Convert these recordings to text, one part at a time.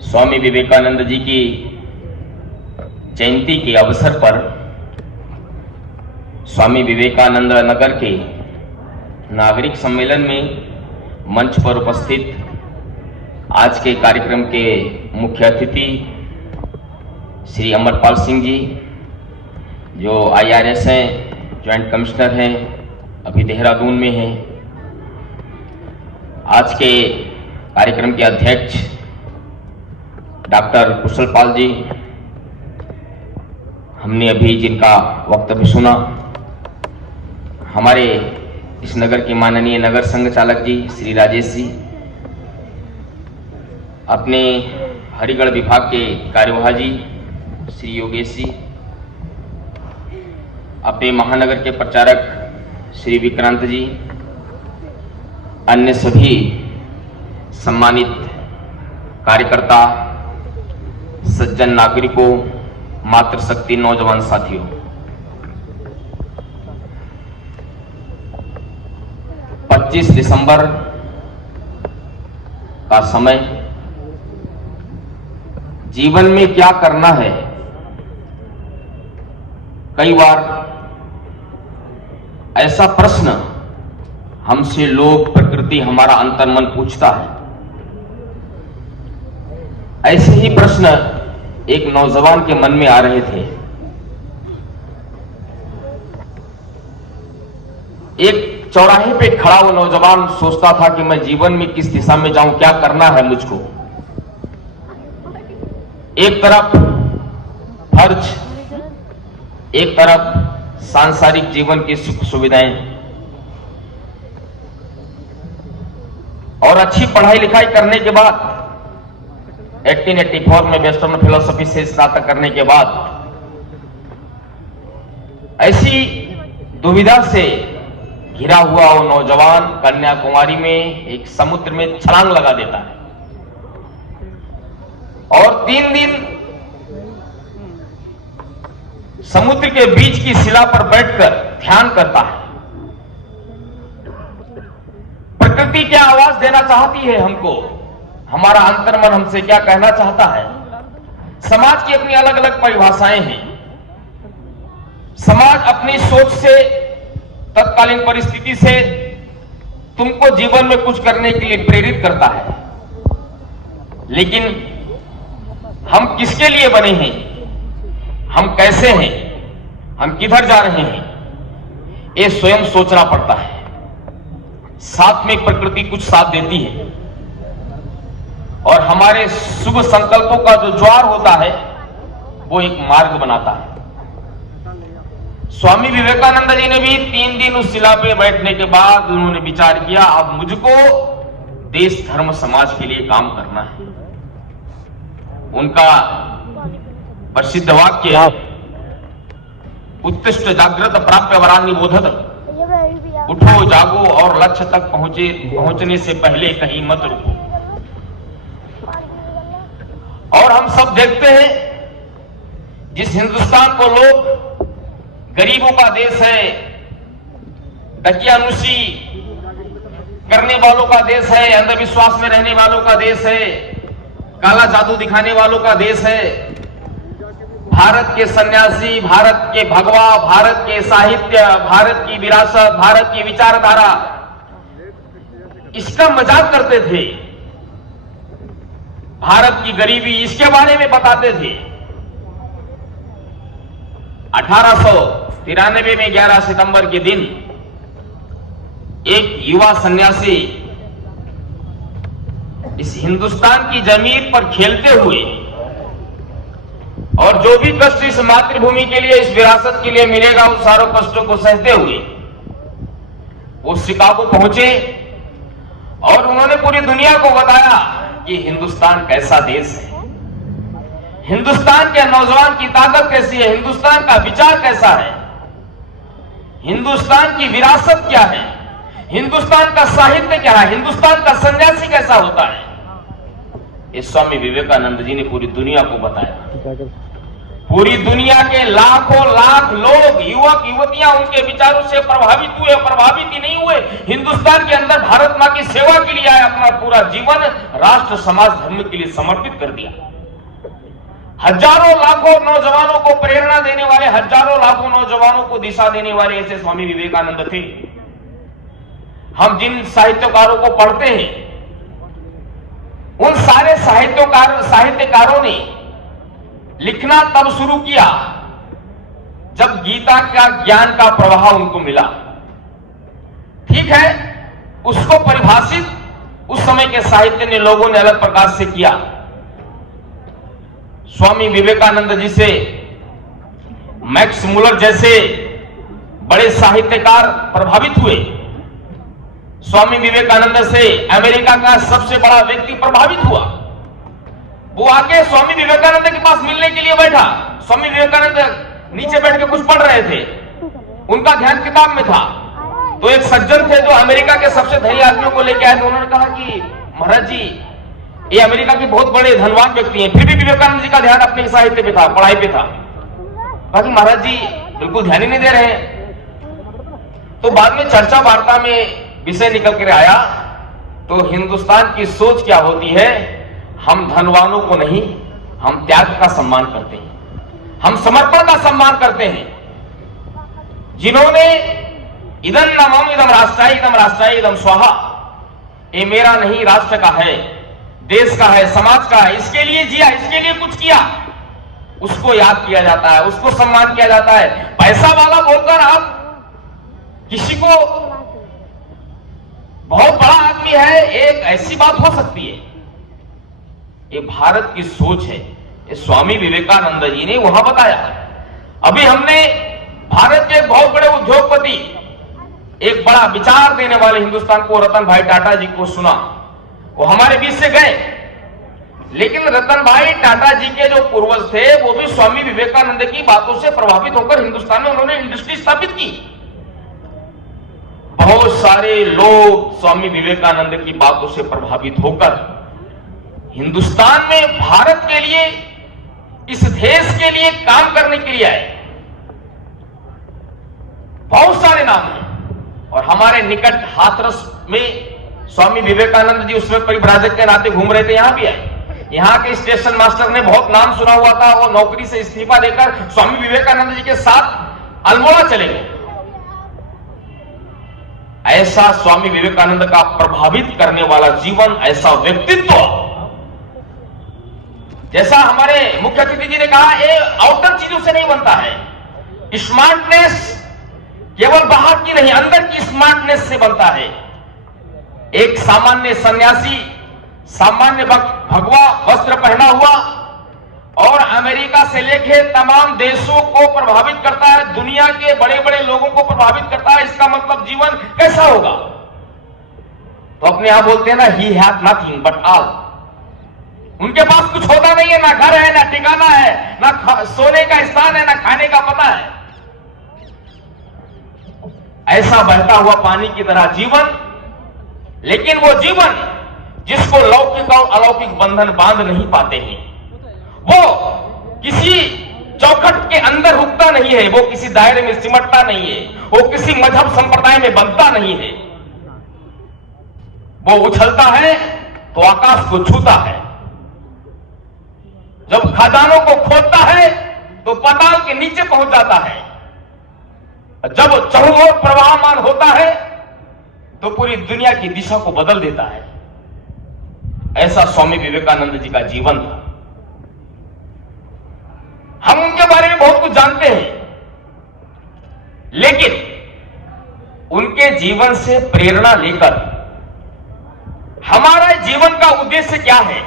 स्वामी विवेकानंद जी की जयंती के अवसर पर स्वामी विवेकानंद नगर के नागरिक सम्मेलन में मंच पर उपस्थित आज के कार्यक्रम के मुख्य अतिथि श्री अमरपाल सिंह जी, जो IRS हैं, ज्वाइंट कमिश्नर हैं, अभी देहरादून में हैं। आज के कार्यक्रम के अध्यक्ष डॉक्टर कुशल पाल जी, हमने अभी जिनका वक्तव्य सुना, हमारे इस नगर के माननीय नगर संघ चालक जी श्री राजेश जी, अपने हरिगढ़ विभाग के कार्यवाह जी श्री योगेश जी, अपने महानगर के प्रचारक श्री विक्रांत जी, अन्य सभी सम्मानित कार्यकर्ता, सज्जन नागरिकों, मातृशक्ति नौजवान साथियों, 25 दिसंबर का समय जीवन में क्या करना है, कई बार ऐसा प्रश्न हमसे लोग, प्रकृति, हमारा अंतर्मन पूछता है। ऐसे ही प्रश्न एक नौजवान के मन में आ रहे थे। एक चौराहे पे खड़ा वो नौजवान सोचता था कि मैं जीवन में किस दिशा में जाऊं, क्या करना है मुझको। एक तरफ फर्ज, एक तरफ सांसारिक जीवन की सुख सुविधाएं और अच्छी पढ़ाई लिखाई करने के बाद 1884 में वेस्टर्न फिलोसफी से स्नातक करने के बाद ऐसी दुविधा से घिरा हुआ वो नौजवान कन्याकुमारी में एक समुद्र में छलांग लगा देता है और 3 दिन समुद्र के बीच की शिला पर बैठकर ध्यान करता है। प्रकृति क्या आवाज देना चाहती है हमको, हमारा अंतर्मन हमसे क्या कहना चाहता है। समाज की अपनी अलग अलग परिभाषाएं हैं। समाज अपनी सोच से, तत्कालीन परिस्थिति से तुमको जीवन में कुछ करने के लिए प्रेरित करता है, लेकिन हम किसके लिए बने हैं, हम कैसे हैं, हम किधर जा रहे हैं, ये स्वयं सोचना पड़ता है। साथ में प्रकृति कुछ साथ देती है और हमारे शुभ संकल्पों का जो ज्वार होता है वो एक मार्ग बनाता है। स्वामी विवेकानंद जी ने भी 3 दिन उस शिला पे बैठने के बाद उन्होंने विचार किया, अब मुझको देश धर्म समाज के लिए काम करना है। उनका प्रसिद्ध वाक्य, उत्तिष्ठ जागृत प्राप्य वरान्नि बोधत, उठो जागो और लक्ष्य तक पहुंचने से पहले कहीं मत रुको। और हम सब देखते हैं, जिस हिंदुस्तान को लोग गरीबों का देश है, दकियानुसी करने वालों का देश है, अंधविश्वास में रहने वालों का देश है, काला जादू दिखाने वालों का देश है, भारत के सन्यासी, भारत के भगवा, भारत के साहित्य, भारत की विरासत, भारत की विचारधारा, इसका मजाक करते थे। भारत की गरीबी, इसके बारे में बताते थे। 1893 में 11 सितंबर के दिन एक युवा सन्यासी इस हिंदुस्तान की जमीन पर खेलते हुए और जो भी कष्ट इस मातृभूमि के लिए, इस विरासत के लिए मिलेगा, उन सारों कष्टों को सहते हुए वो शिकागो पहुंचे और उन्होंने पूरी दुनिया को बताया कि हिंदुस्तान कैसा देश है, हिंदुस्तान के नौजवान की ताकत कैसी है, हिंदुस्तान का विचार कैसा है, हिंदुस्तान की विरासत क्या है, हिंदुस्तान का साहित्य क्या है, हिंदुस्तान का सन्यासी कैसा होता है। ये स्वामी विवेकानंद जी ने पूरी दुनिया को बताया। पूरी दुनिया के लाखों लाख लोग, युवक युवतियां उनके विचारों से प्रभावित हुए, प्रभावित ही नहीं हुए, हिंदुस्तान के अंदर भारत मां की सेवा के लिए आए, अपना पूरा जीवन राष्ट्र समाज धर्म के लिए समर्पित कर दिया। हजारों लाखों नौजवानों को प्रेरणा देने वाले, हजारों लाखों नौजवानों को दिशा देने वाले ऐसे स्वामी विवेकानंद थे। हम जिन साहित्यकारों को पढ़ते हैं, उन सारे साहित्यकारों ने लिखना तब शुरू किया जब गीता का ज्ञान का प्रवाह उनको मिला। ठीक है, उसको परिभाषित उस समय के साहित्य ने, लोगों ने अलग प्रकार से किया। स्वामी विवेकानंद जी से मैक्स मुलर जैसे बड़े साहित्यकार प्रभावित हुए। स्वामी विवेकानंद से अमेरिका का सबसे बड़ा व्यक्ति प्रभावित हुआ। वो आके स्वामी विवेकानंद के पास मिलने के लिए बैठा। स्वामी विवेकानंद नीचे बैठ के कुछ पढ़ रहे थे, उनका ध्यान किताब में था। तो एक सज्जन थे जो अमेरिका के सबसे धनी आदमियों को लेके आए। उन्होंने कहा कि महाराज जी, ये अमेरिका के बहुत बड़े धनवान व्यक्ति हैं, फिर भी विवेकानंद जी का ध्यान अपने साहित्य पे था, पढ़ाई पे था। बाकी महाराज जी बिल्कुल ध्यान ही नहीं दे रहे। तो बाद में चर्चा वार्ता में विषय निकल कर आया, तो हिंदुस्तान की सोच क्या होती है, हम धनवानों को नहीं, हम त्याग का सम्मान करते हैं, हम समर्पण का सम्मान करते हैं। जिन्होंने इदं न मम इदं राष्ट्राय इदं राष्ट्राय इदं स्वाहा, ये मेरा नहीं राष्ट्र का है, देश का है, समाज का है, इसके लिए जिया, इसके लिए कुछ किया, उसको याद किया जाता है, उसको सम्मान किया जाता है। पैसा वाला बोलकर आप किसी को बहुत बड़ा आदमी है, एक ऐसी बात हो सकती है। ये भारत की सोच है, ये स्वामी विवेकानंद जी ने वहां बताया। अभी हमने भारत के बहुत बड़े उद्योगपति, एक बड़ा विचार देने वाले हिंदुस्तान को, रतन भाई टाटा जी को सुना। वो हमारे बीच से गए, लेकिन रतन भाई टाटा जी के जो पूर्वज थे, वो भी स्वामी विवेकानंद की बातों से प्रभावित होकर हिंदुस्तान में उन्होंने इंडस्ट्री स्थापित की। बहुत सारे लोग स्वामी विवेकानंद की बातों से प्रभावित होकर हिंदुस्तान में भारत के लिए, इस देश के लिए काम करने के लिए आए। बहुत सारे नाम हैं, और हमारे निकट हाथरस में स्वामी विवेकानंद जी उस वक्त परिव्राजक के नाते घूम रहे थे, यहां भी आए। यहां के स्टेशन मास्टर ने बहुत नाम सुना हुआ था, वो नौकरी से इस्तीफा देकर स्वामी विवेकानंद जी के साथ अल्मोड़ा चले गए। ऐसा स्वामी विवेकानंद का प्रभावित करने वाला जीवन, ऐसा व्यक्तित्व, जैसा हमारे मुख्य अतिथि जी ने कहा, ये आउटर चीजों से नहीं बनता है। स्मार्टनेस केवल बाहर की नहीं, अंदर की स्मार्टनेस से बनता है। एक सामान्य सन्यासी, सामान्य भगवा वस्त्र पहना हुआ और अमेरिका से लेकर तमाम देशों को प्रभावित करता है, दुनिया के बड़े बड़े लोगों को प्रभावित करता है, इसका मतलब जीवन कैसा होगा? तो अपने आप बोलते हैं ना, he have nothing but all. उनके पास कुछ होता नहीं है, ना घर है, ना ठिकाना है, ना सोने का स्थान है, ना खाने का पता है। ऐसा बहता हुआ पानी की तरह जीवन, लेकिन वो जीवन जिसको लौकिक और अलौकिक बंधन बांध नहीं पाते हैं, वो किसी चौखट के अंदर रुकता नहीं है, वो किसी दायरे में सिमटता नहीं है, वो किसी मजहब संप्रदाय में बंधता नहीं है। वो उछलता है तो आकाश को छूता है, जब खदानों को खोदता है तो पाताल के नीचे पहुंच जाता है, जब चारों ओर प्रवाहमान होता है तो पूरी दुनिया की दिशा को बदल देता है। ऐसा स्वामी विवेकानंद जी का जीवन था। हम उनके बारे में बहुत कुछ जानते हैं, लेकिन उनके जीवन से प्रेरणा लेकर हमारा जीवन का उद्देश्य क्या है?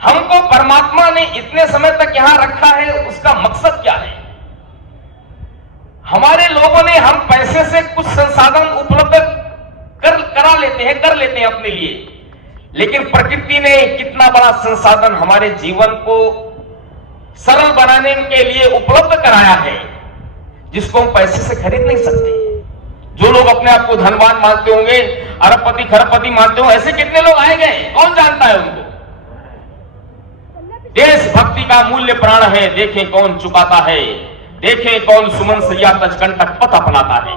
हमको परमात्मा ने इतने समय तक यहां रखा है, उसका मकसद क्या है? हमारे लोगों ने, हम पैसे से कुछ संसाधन उपलब्ध कर लेते हैं अपने लिए, लेकिन प्रकृति ने कितना बड़ा संसाधन हमारे जीवन को सरल बनाने के लिए उपलब्ध कराया है, जिसको हम पैसे से खरीद नहीं सकते। जो लोग अपने आप को धनवान मानते होंगे, अरबपति खरबपति मानते हो, ऐसे कितने लोग आए गए, कौन जानता है उनको? देशभक्ति का मूल्य प्राण है, देखें कौन चुकाता है, देखें कौन सुमन सैया तजकंटक पथ अपनाता है।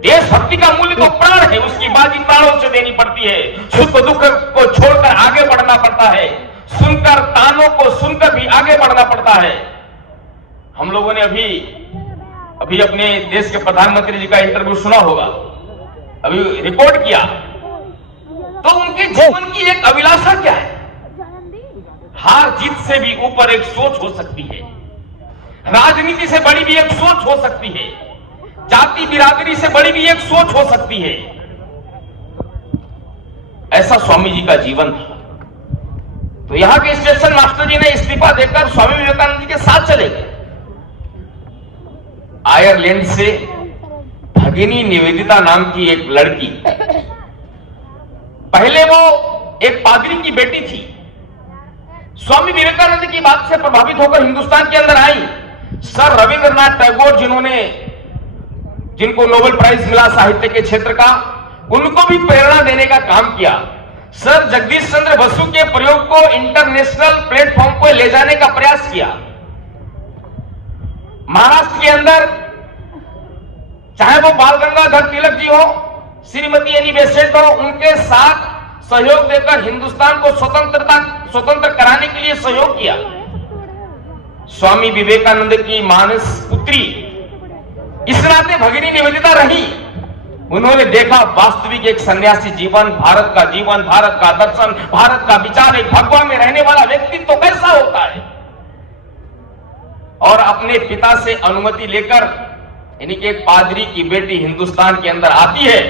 देशभक्ति का मूल्य तो प्राण है, उसकी बाजी प्राणों से देनी पड़ती है। सुख दुख को छोड़कर आगे बढ़ना पड़ता है, सुनकर तानों को सुनकर भी आगे बढ़ना पड़ता है। हम लोगों ने अभी अपने देश के प्रधानमंत्री जी का इंटरव्यू सुना होगा, अभी रिकॉर्ड किया, तो उनके जीवन की एक अभिलाषा क्या है? हार जीत से भी ऊपर एक सोच हो सकती है, राजनीति से बड़ी भी एक सोच हो सकती है, जाति बिरादरी से बड़ी भी एक सोच हो सकती है। ऐसा स्वामी जी का जीवन था। तो यहां के स्टेशन मास्टर जी ने इस्तीफा देकर स्वामी विवेकानंद जी के साथ चले गए। आयरलैंड से भगिनी निवेदिता नाम की एक लड़की, पहले वो एक पादरी की बेटी थी, स्वामी विवेकानंद की बात से प्रभावित होकर हिंदुस्तान के अंदर आई। सर रविंद्रनाथ टैगोर जिनको नोबेल प्राइज मिला साहित्य के क्षेत्र का, उनको भी प्रेरणा देने का काम किया। सर जगदीश चंद्र बसु के प्रयोग को इंटरनेशनल प्लेटफॉर्म पर ले जाने का प्रयास किया। महाराष्ट्र के अंदर चाहे वो बाल गंगाधर तिलक जी हो, श्रीमती एनी बेसेंट हो, उनके साथ सहयोग देकर हिंदुस्तान को स्वतंत्र कराने के लिए सहयोग किया। स्वामी विवेकानंद की मानस पुत्री इस नाते भगिनी निवेदिता रही। उन्होंने देखा वास्तविक एक सन्यासी जीवन, भारत का जीवन, भारत का दर्शन, भारत का विचार, एक भगवा में रहने वाला व्यक्तित्व तो कैसा होता है। और अपने पिता से अनुमति लेकर, यानी कि एक पादरी की बेटी हिंदुस्तान के अंदर आती है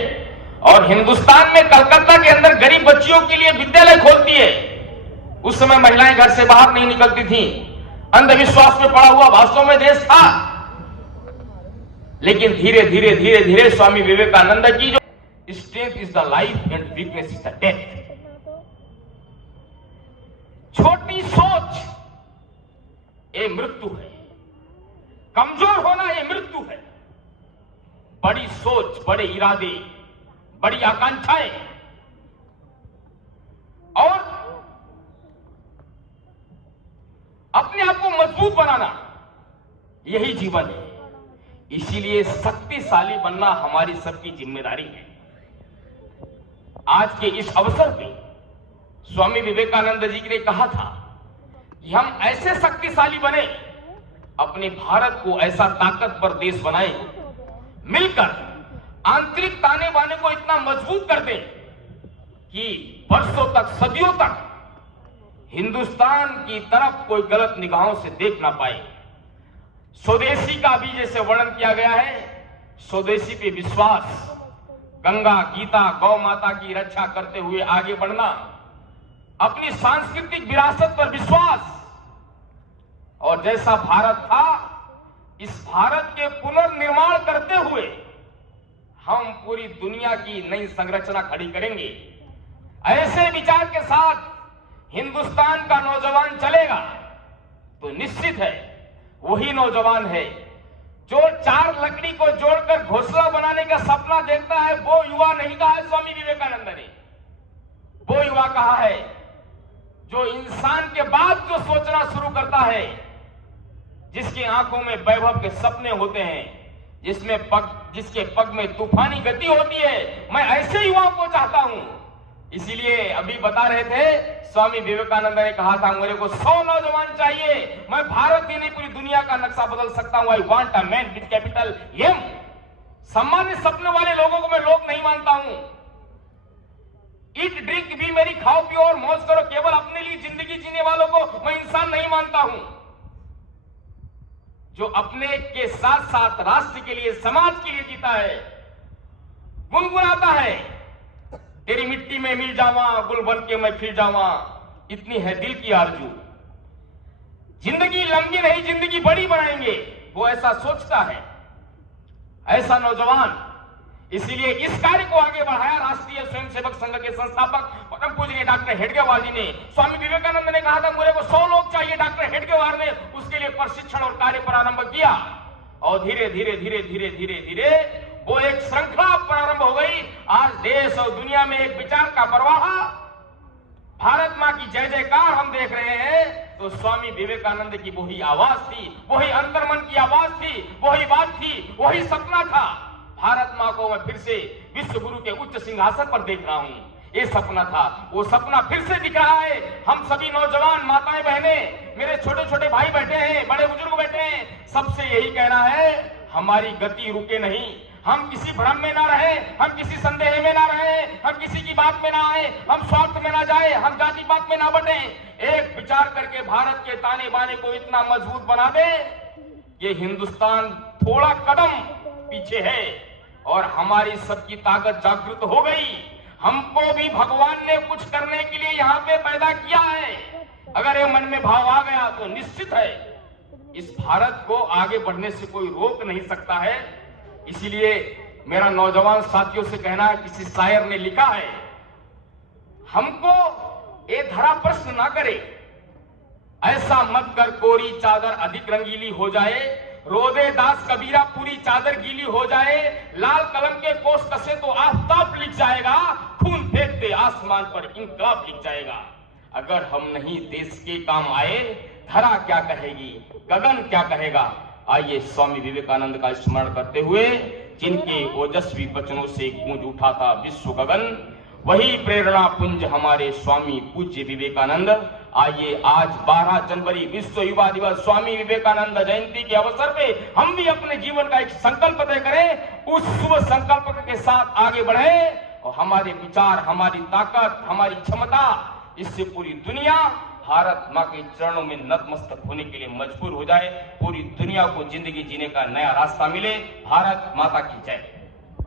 और हिंदुस्तान में कलकत्ता के अंदर गरीब बच्चियों के लिए विद्यालय खोलती है। उस समय महिलाएं घर से बाहर नहीं निकलती थीं, अंधविश्वास में पड़ा हुआ वास्तव में देश था। लेकिन धीरे धीरे स्वामी विवेकानंद की जो strength is the life and weakness is the death, छोटी सोच ये मृत्यु है, कमजोर होना ये मृत्यु है। बड़ी सोच, बड़े इरादे, बड़ी आकांक्षाएं और अपने आप को मजबूत बनाना, यही जीवन है। इसीलिए शक्तिशाली बनना हमारी सबकी जिम्मेदारी है। आज के इस अवसर पे स्वामी विवेकानंद जी ने कहा था कि हम ऐसे शक्तिशाली बने, अपने भारत को ऐसा ताकतवर देश बनाए, मिलकर आंतरिक ताने बाने को इतना मजबूत कर दें कि वर्षों तक, सदियों तक हिंदुस्तान की तरफ कोई गलत निगाहों से देख ना पाए। स्वदेशी का भी जैसे वर्णन किया गया है, स्वदेशी पे विश्वास, गंगा, गीता, गौ माता की रक्षा करते हुए आगे बढ़ना, अपनी सांस्कृतिक विरासत पर विश्वास, और जैसा भारत था इस भारत के पुनर्निर्माण करते हुए हम पूरी दुनिया की नई संरचना खड़ी करेंगे। ऐसे विचार के साथ हिंदुस्तान का नौजवान चलेगा तो निश्चित है वही नौजवान है जो चार लकड़ी को जोड़कर घोंसला बनाने का सपना देखता है। वो युवा नहीं कहा है स्वामी विवेकानंद ने, वो युवा कहा है जो इंसान के बाद जो सोचना शुरू करता है, जिसकी आंखों में वैभव के सपने होते हैं, जिसके पग में तूफानी गति होती है। मैं ऐसे युवाओं को चाहता हूं। इसीलिए अभी बता रहे थे, स्वामी विवेकानंद ने कहा था मेरे को 100 नौजवान चाहिए, मैं भारत ही नहीं पूरी दुनिया का नक्शा बदल सकता हूं। I want a man with capital M. सामान्य सपने वाले लोगों को मैं लोग नहीं मानता हूं। ईट ड्रिंक भी मेरी, खाओ पियो और मौज करो, केवल अपने लिए जिंदगी जीने वालों को मैं इंसान नहीं मानता हूं। जो अपने के साथ साथ राष्ट्र के लिए, समाज के लिए जीता है, गुनगुनाता है, तेरी मिट्टी में मिल जावा, गुल बन के मैं खिल जावा, इतनी है दिल की आरजू। जिंदगी लंबी नहीं, जिंदगी बड़ी बनाएंगे, वो ऐसा सोचता है, ऐसा नौजवान। इसीलिए इस कार्य को आगे बढ़ाया राष्ट्रीय स्वयंसेवक संघ के संस्थापक परम पूजनीय डॉक्टर हेडगेवार जी ने। स्वामी विवेकानंद ने कहा था मेरे को 100 लोग चाहिए, डॉक्टर हेडगेवार ने उसके लिए प्रशिक्षण और कार्य प्रारंभ किया। और धीरे धीरे वो एक श्रृंखला प्रारंभ हो गई। आज देश और दुनिया में एक विचार का प्रवाह, भारत मां की जय जयकार हम देख रहे हैं। तो स्वामी विवेकानंद की वही आवाज थी, वही अंतर्मन की आवाज थी, वही बात थी, वही सपना था। भारत मां को मैं फिर से विश्व गुरु के उच्च सिंहासन पर देख रहा हूं। ये सपना था, वो सपना फिर से दिख रहा है। हम सभी नौजवान माताएं बहनें, मेरे छोटे छोटे भाई बैठे हैं, बड़े बुजुर्ग बैठे हैं, सबसे यही कहना है, हमारी गति रुके नहीं। हम किसी भ्रम में ना रहे, हम किसी संदेह में ना रहे, हम किसी की बात में ना आए, हम स्वार्थ में ना जाए, हम जाति पात में ना बटे। एक विचार करके भारत के ताने बाने को इतना मजबूत बना दे, ये हिंदुस्तान थोड़ा कदम पीछे है और हमारी सबकी ताकत जागृत हो गई। हमको भी भगवान ने कुछ करने के लिए यहाँ पे पैदा किया है। अगर ये मन में भाव आ गया तो निश्चित है इस भारत को आगे बढ़ने से कोई रोक नहीं सकता है। इसीलिए मेरा नौजवान साथियों से कहना है, किसी शायर ने लिखा है, हमको ये धरा प्रश्न ना करे, ऐसा मत कर कोरी चादर अधिक रंगीली हो जाए, रोदे दास कबीरा पूरी चादर गीली हो जाए, लाल कलम के कोस कसे तो आफताब लिख जाएगा, खून फेंक दे आसमान पर इंकलाब लिख जाएगा। अगर हम नहीं देश के काम आए, धरा क्या कहेगी, गगन क्या कहेगा। आइए स्वामी विवेकानंद का स्मरण करते हुए, जिनके ओजस्वी वचनों से गूंज उठा था विश्व गगन, वही प्रेरणा पुंज हमारे स्वामी पूज्य विवेकानंद। आइए आज 12 जनवरी विश्व युवा दिवस स्वामी विवेकानंद जयंती के अवसर पे हम भी अपने जीवन का एक संकल्प तय करें, उस शुभ संकल्प के साथ आगे बढ़े और हमारे विचार, हमारी ताकत, हमारी क्षमता, इससे पूरी दुनिया भारत मां के चरणों में नतमस्तक होने के लिए मजबूर हो जाए, पूरी दुनिया को जिंदगी जीने का नया रास्ता मिले। भारत माता की जय।